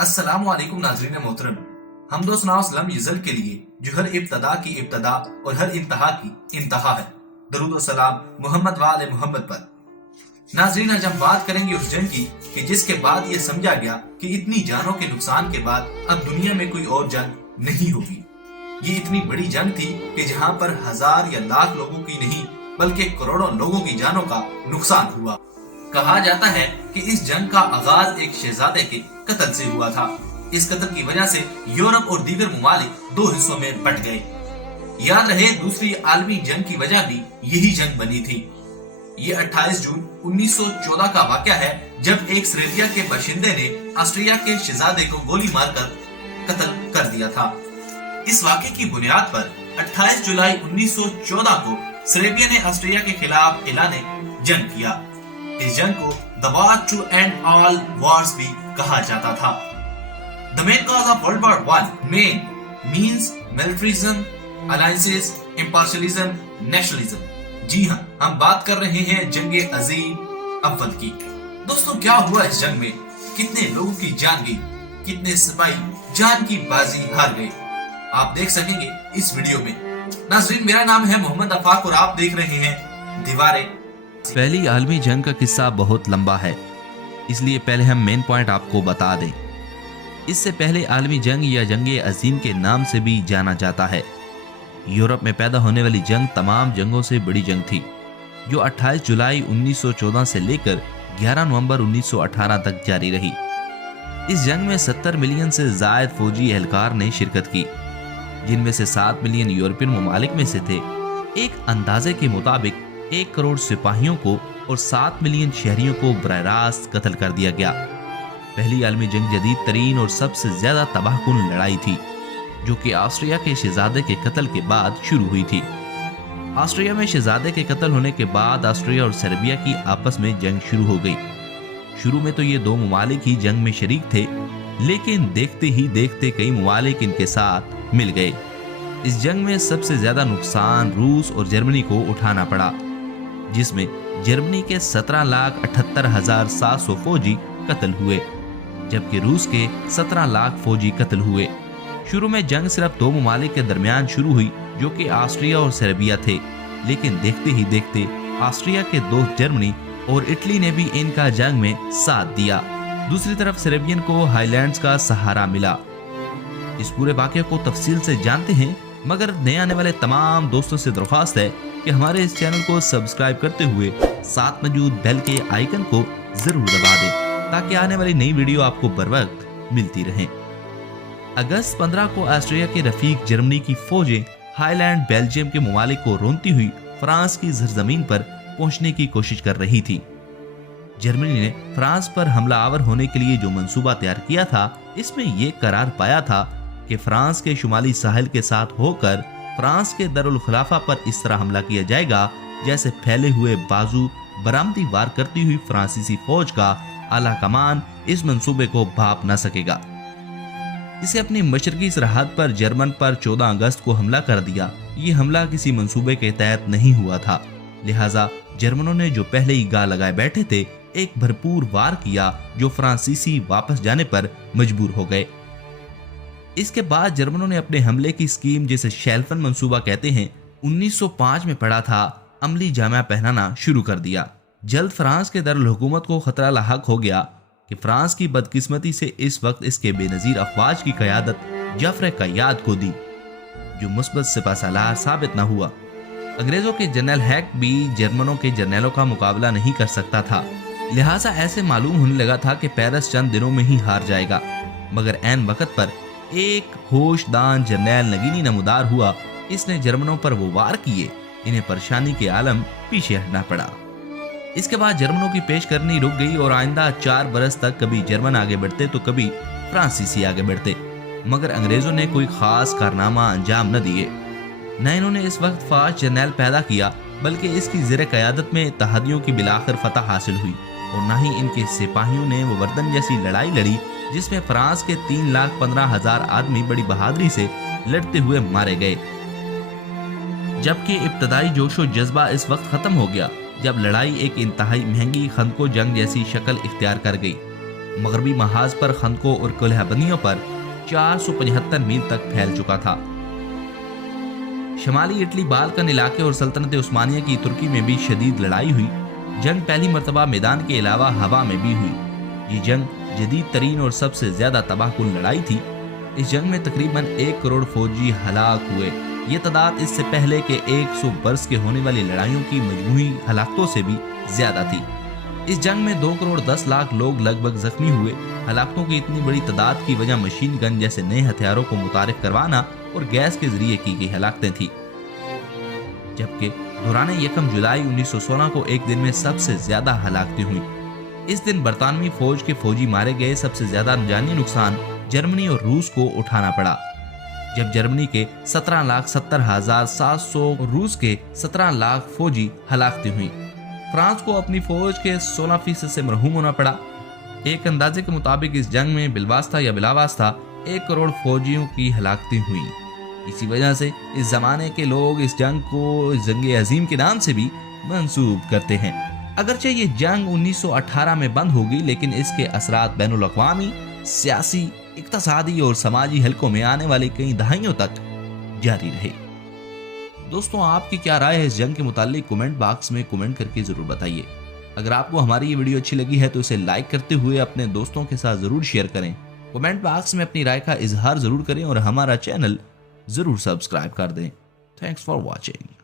अस्सलाम वालेकुम नाज़रीन मोहतरम। हम्दो सना सलाम यज़ल के लिए जो हर इब्तदा की इब्तदा और हर इंतहा की इंतहा है। दरूद और सलाम मोहम्मद वाले मोहम्मद पर। नाज़रीन, आज हम बात करेंगे उस जंग की कि जिसके बाद ये समझा गया कि इतनी जानों के नुकसान के बाद अब दुनिया में कोई और जंग नहीं होगी। ये इतनी बड़ी जंग थी कि जहाँ पर हजार या लाख लोगों की नहीं बल्कि करोड़ों लोगों की जानों का नुकसान हुआ। कहा जाता है कि इस जंग का आगाज एक शहजादे के कत्ल से हुआ था। इस कत्ल की वजह से यूरोप और दीगर ममालिक दो हिस्सों में बट गए। याद रहे, दूसरी आलमी जंग की वजह भी यही जंग बनी थी। ये 28 जून 1914 का वाकया है जब एक सेर्बिया के बाशिंदे ने ऑस्ट्रिया के शहजादे को गोली मारकर कत्ल कर दिया था। इस वाकये की बुनियाद पर 28 जुलाई 1914 को सेर्बिया ने ऑस्ट्रिया के खिलाफ ऐलान जंग किया। इस जंग को the war to end all wars भी कहा जाता था। The main cause of World War I main means militarism, alliances, impartialism, nationalism। जी हाँ, हम बात कर रहे हैं जंगे अजीम अव्वल की। दोस्तों, क्या हुआ इस जंग में? कितने लोगों की जान गई, कितने सिपाही जान की बाजी हार गए, आप देख सकेंगे इस वीडियो में। नाज़रीन, मेरा नाम है मोहम्मद अफाक और आप देख रहे हैं दीवारें। पहली आलमी जंग का किस्सा बहुत लंबा है, इसलिए पहले हम मेन पॉइंट आपको बता दें। इससे पहले आलमी जंग या जंगे अजीम के नाम से भी जाना जाता है। यूरोप में पैदा होने वाली जंग तमाम जंगों से बड़ी जंग थी, जो 28 जुलाई 1914 से लेकर 11 नवंबर 1918 तक जारी रही। इस जंग में 70 मिलियन से जायद फौजी एहलकार ने शिरकत की, जिनमें से 7 मिलियन यूरोपियन ममालिक में से थे। एक अंदाजे के मुताबिक 1 करोड़ सिपाहियों को और 7 मिलियन शहरियों को बराह रास्त कत्ल कर दिया गया। पहली आलमी जंग जदीद तरीन और सबसे ज्यादा तबाहकुन लड़ाई थी, जो कि ऑस्ट्रिया के शहजादे के कत्ल के बाद शुरू हुई थी। ऑस्ट्रिया में शहजादे के कत्ल होने के बाद ऑस्ट्रिया और सर्बिया की आपस में जंग शुरू हो गई। शुरू में तो ये दो ममालिक ही जंग में शरीक थे, लेकिन देखते ही देखते कई ममालिक इनके साथ मिल गए। इस जंग में सबसे ज्यादा नुकसान रूस और जर्मनी को उठाना पड़ा, जिसमें जर्मनी के 17,78,700 फौजी कत्ल हुए, जबकि रूस के 17 लाख फौजी कत्ल हुए। शुरू में जंग सिर्फ दो ममालिक के दरमियान शुरू हुई, जो कि ऑस्ट्रिया और सर्बिया थे, लेकिन देखते ही देखते ऑस्ट्रिया के दोस्त जर्मनी और इटली ने भी इनका जंग में साथ दिया। दूसरी तरफ सर्बियन को हाईलैंड्स का सहारा मिला। इस पूरे वाकये को तफसील से जानते हैं, मगर नए आने वाले तमाम दोस्तों से दरख्वास्त है कि हमारे इस चैनल को सब्सक्राइब करते हुए साथ मौजूद बेल के आइकन को जरूर दबा दें, ताकि आने वाली नई वीडियो आपको बर वक्त मिलती रहे। अगस्त 15 को ऑस्ट्रिया के रफीक जर्मनी की फौजें हाईलैंड बेल्जियम के ममालिक को रोनती हुई फ्रांस की सरजमीन पर पहुंचने की कोशिश कर रही थी। जर्मनी ने फ्रांस पर हमला आवर होने के लिए जो मंसूबा तैयार किया था, इसमें यह करार पाया था कि फ्रांस के शुमाली साहिल के साथ होकर फ्रांस के दरुल खिलाफा पर इस तरह हमला किया जाएगा जैसे फैले हुए बाजू बरामदी वार करती हुई फ्रांसीसी फौज का आला कमान इस मंसूबे को भाप न सकेगा। इसे अपनी मशरकी सरहद पर जर्मन पर 14 अगस्त को हमला कर दिया। ये हमला किसी मंसूबे के तहत नहीं हुआ था, लिहाजा जर्मनों ने जो पहले ही गा लगाए बैठे थे, एक भरपूर वार किया, जो फ्रांसीसी वापस जाने पर मजबूर हो गए। इसके बाद जर्मनों ने अपने हमले की स्कीम, जिसे शेल्फन मंसूबा कहते हैं, 1905 में पड़ा था, अमली जामा पहनाना शुरू कर दिया। जल्द फ्रांस के दरुल हुकूमत को खतरा लाहक हो गया कि फ्रांस की बदकिस्मती से इस वक्त इसके बेनजीर अफवाज की क़यादत जाफर कयाद को दी, जो मुस्बत सिपाहसालार साबित न हुआ। अंग्रेजों के जनरल हैक भी जर्मनों के जर्नलों का मुकाबला नहीं कर सकता था, लिहाजा ऐसे मालूम होने लगा था कि पेरिस चंद दिनों में ही हार जाएगा। मगर ऐन वक्त पर एक होशदान जर्नैल नगीनी नमूदार हुआ। इसने जर्मनों पर वो वार किए, इन्हें परेशानी के आलम पीछे हटना पड़ा। इसके बाद जर्मनों की पेशकदमी रुक गई और आइंदा 4 बरस तक कभी जर्मन आगे बढ़ते तो कभी फ्रांसीसी आगे बढ़ते, मगर अंग्रेजों ने कोई खास कारनामा अंजाम न दिए। न इन्होंने इस वक्त फास्ट जर्नैल पैदा किया, बल्कि इसकी ज़ेर क़यादत में इत्तेहादियों की बिलाखिर फतह हासिल हुई, और न ही इनके सिपाहियों ने वो वर्दन जैसी लड़ाई लड़ी, जिसमें फ्रांस के 3,15,000 आदमी बड़ी बहादुरी से लड़ते हुए मारे गए। जबकि इब्तदाई जोशो जज्बा इस वक्त खत्म हो गया, जब लड़ाई एक इंतहाई महंगी खंदको जंग जैसी शक्ल इख्तियार कर गई। मगरबी महाज पर खंदकों और कोल्हाबंदियों पर 475 मील तक फैल चुका था। शमाली इटली, बाल्कन इलाके और सल्तनत उस्मानिया की तुर्की में भी शदीद लड़ाई हुई। जंग पहली मर्तबा मैदान के अलावा हवा में भी हुई। ये जंग जदीद तरीन और सबसे ज्यादा तबाहकुन लड़ाई थी। इस जंग में तकरीबन 1 करोड़ फौजी हलाक हुए। ये तादाद इससे पहले के 100 बरस के होने वाली लड़ाइयों की मजमूई हलाकतों से भी ज्यादा थी। इस जंग में 2 करोड़ 10 लाख लोग लगभग जख्मी हुए। हलाकतों की इतनी बड़ी तादाद की वजह मशीन गन जैसे नए हथियारों को मुतारिफ करवाना और गैस के जरिए की गई हलाकतें थी। जबकि दौरान 1 जुलाई 1916 को एक दिन में सबसे ज्यादा हलाकतें हुई। इस दिन बरतानवी फौज के फौजी मारे गए। सबसे ज्यादा जानी नुकसान जर्मनी और रूस को उठाना पड़ा, जब जर्मनी के 17,70,700 और रूस के 17 लाख फौजी हलाकतें हुई। फ्रांस को अपनी फौज के 16% से मरहूम होना पड़ा। एक अंदाजे के मुताबिक इस जंग में बिलवास्ता या बिलावास्ता 1 करोड़ फौजियों की हलाकतें हुई। इसी वजह से इस जमाने के लोग इस जंग को जंग अजीम के नाम से भी मंसूब करते हैं। अगरचे ये जंग 1918 में बंद होगी, लेकिन इसके असरात बैनुल अक़वामी, सियासी, इक़्तिसादी और समाजी हलकों में आने वाली कई दहाइयों तक जारी रहे। दोस्तों, आपकी क्या राय है इस जंग के मुतालिक? कमेंट बॉक्स में कमेंट करके जरूर बताइए। अगर आपको हमारी ये वीडियो अच्छी लगी है तो इसे लाइक करते हुए अपने दोस्तों के साथ जरूर शेयर करें। कमेंट बॉक्स में अपनी राय का इजहार जरूर करें और हमारा चैनल जरूर सब्सक्राइब कर दें। Thanks for watching.